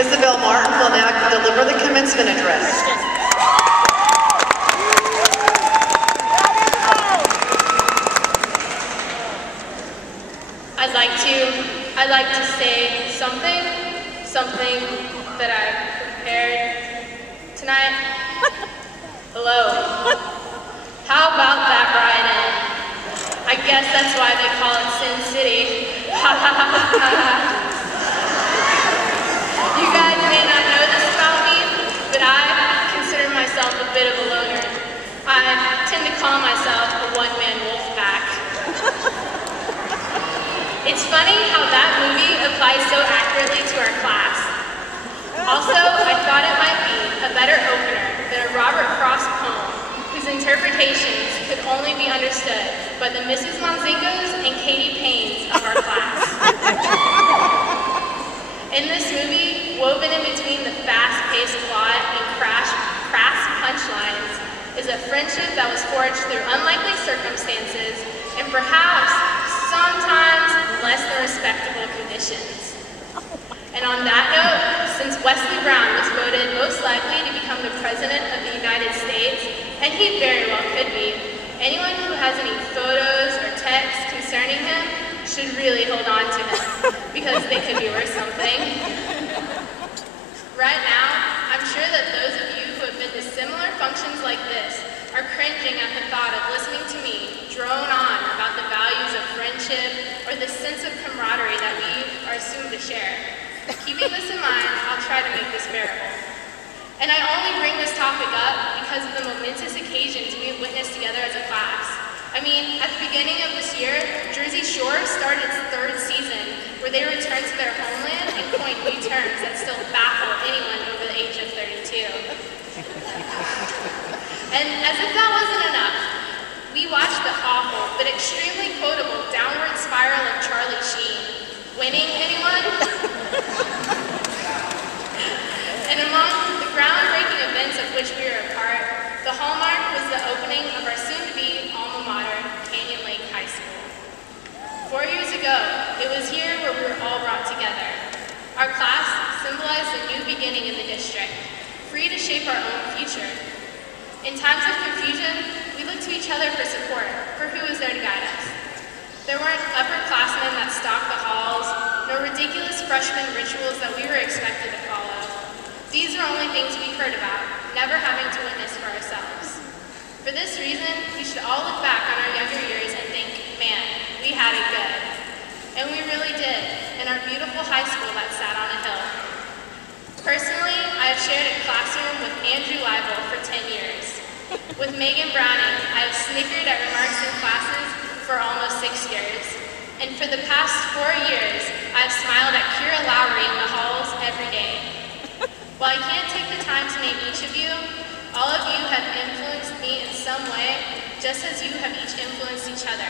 Isabel Martin will now deliver the commencement address. I'd like to say something that I've prepared tonight. Hello. How about that ride-in? I guess that's why they call it Sin City. Ha ha ha ha ha. You guys may not know this about me, but I consider myself a bit of a loner. I tend to call myself a one-man wolf pack. It's funny how that movie applies so accurately to our class. Also, I thought it might be a better opener than a Robert Frost poem whose interpretations could only be understood by the Mrs. Monzingos and Katie Paynes of our class. In this movie, woven in between the fast-paced plot and crass punchlines, is a friendship that was forged through unlikely circumstances and perhaps sometimes less than respectable conditions. And on that note, since Wesley Brown was voted most likely to become the President of the United States, and he very well could be, anyone who has any photos or texts concerning him should really hold on to him, because they could be worth something. Right now, I'm sure that those of you who have been to similar functions like this are cringing at the thought of listening to me drone on about the values of friendship or the sense of camaraderie that we are assumed to share. Keeping this in mind, I'll try to make this bearable. And I only bring this topic up because of the momentous occasions we have witnessed together as a class. I mean, at the beginning of this year, Jersey Shore started its 3rd season, where they returned to their homeland and coined new terms that still baffle anyone over the age of 32. And as if that wasn't enough, we watched the awful but extremely quotable downward spiral of Charlie Sheen. Winning, anyone? And among the groundbreaking events of which we were a part, the hallmark was the opening of our soon-to-be alma mater, Canyon Lake High School. 4 years ago, it was here where we were all brought together. Our class symbolized a new beginning in the district, free to shape our own future. In times of confusion, we looked to each other for support, for who was there to guide us. There weren't upperclassmen that stalked the halls, nor ridiculous freshman rituals that we were expected to follow. These were only things we heard about, never having to witness for ourselves. For this reason, we should all look back on our younger years and think, man, we had it good. And we really did, in our beautiful high school that sat on a hill. Personally, I have shared a classroom with Andrew Leibel for 10 years. With Megan Browning, I have snickered at remarks in classes for almost 6 years. And for the past 4 years, I have smiled at Kira Lowry in the halls every day. While I can't take the time to name each of you, all of you have influenced me in some way, just as you have each influenced each other.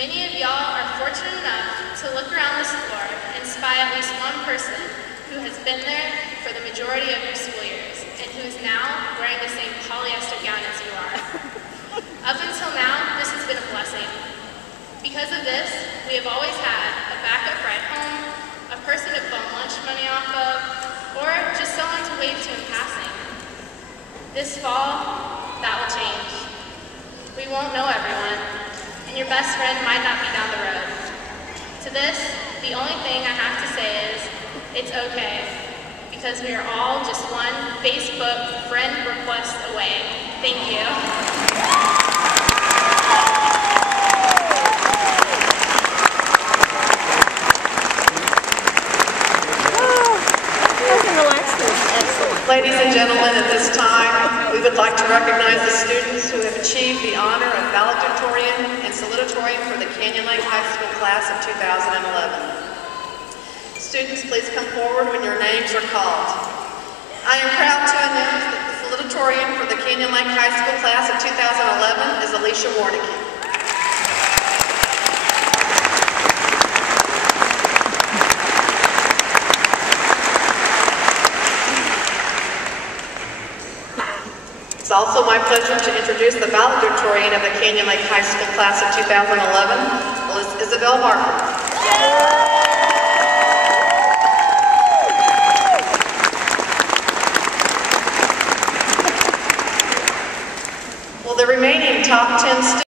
Many of y'all are fortunate enough to look around this floor and spy at least one person who has been there for the majority of your school years, and who is now wearing the same polyester gown as you are. Up until now, this has been a blessing. Because of this, we have always had a backup ride home, a person to bum lunch money off of, or just someone to wave to in passing. This fall, that will change. We won't know everyone, and your best friend might not be down the road. To this, the only thing I have to say is, it's okay, because we are all just one Facebook friend request away. Thank you. Ladies and gentlemen, at this time, we would like to recognize the students who have achieved the honor of valedictorian and salutatorian for the Canyon Lake High School class of 2011. Students, please come forward when your names are called. I am proud to announce that the salutatorian for the Canyon Lake High School class of 2011 is Alicia Warnicki. It's also my pleasure to introduce the valedictorian of the Canyon Lake High School class of 2011, Isabel Martin. The remaining top 10 students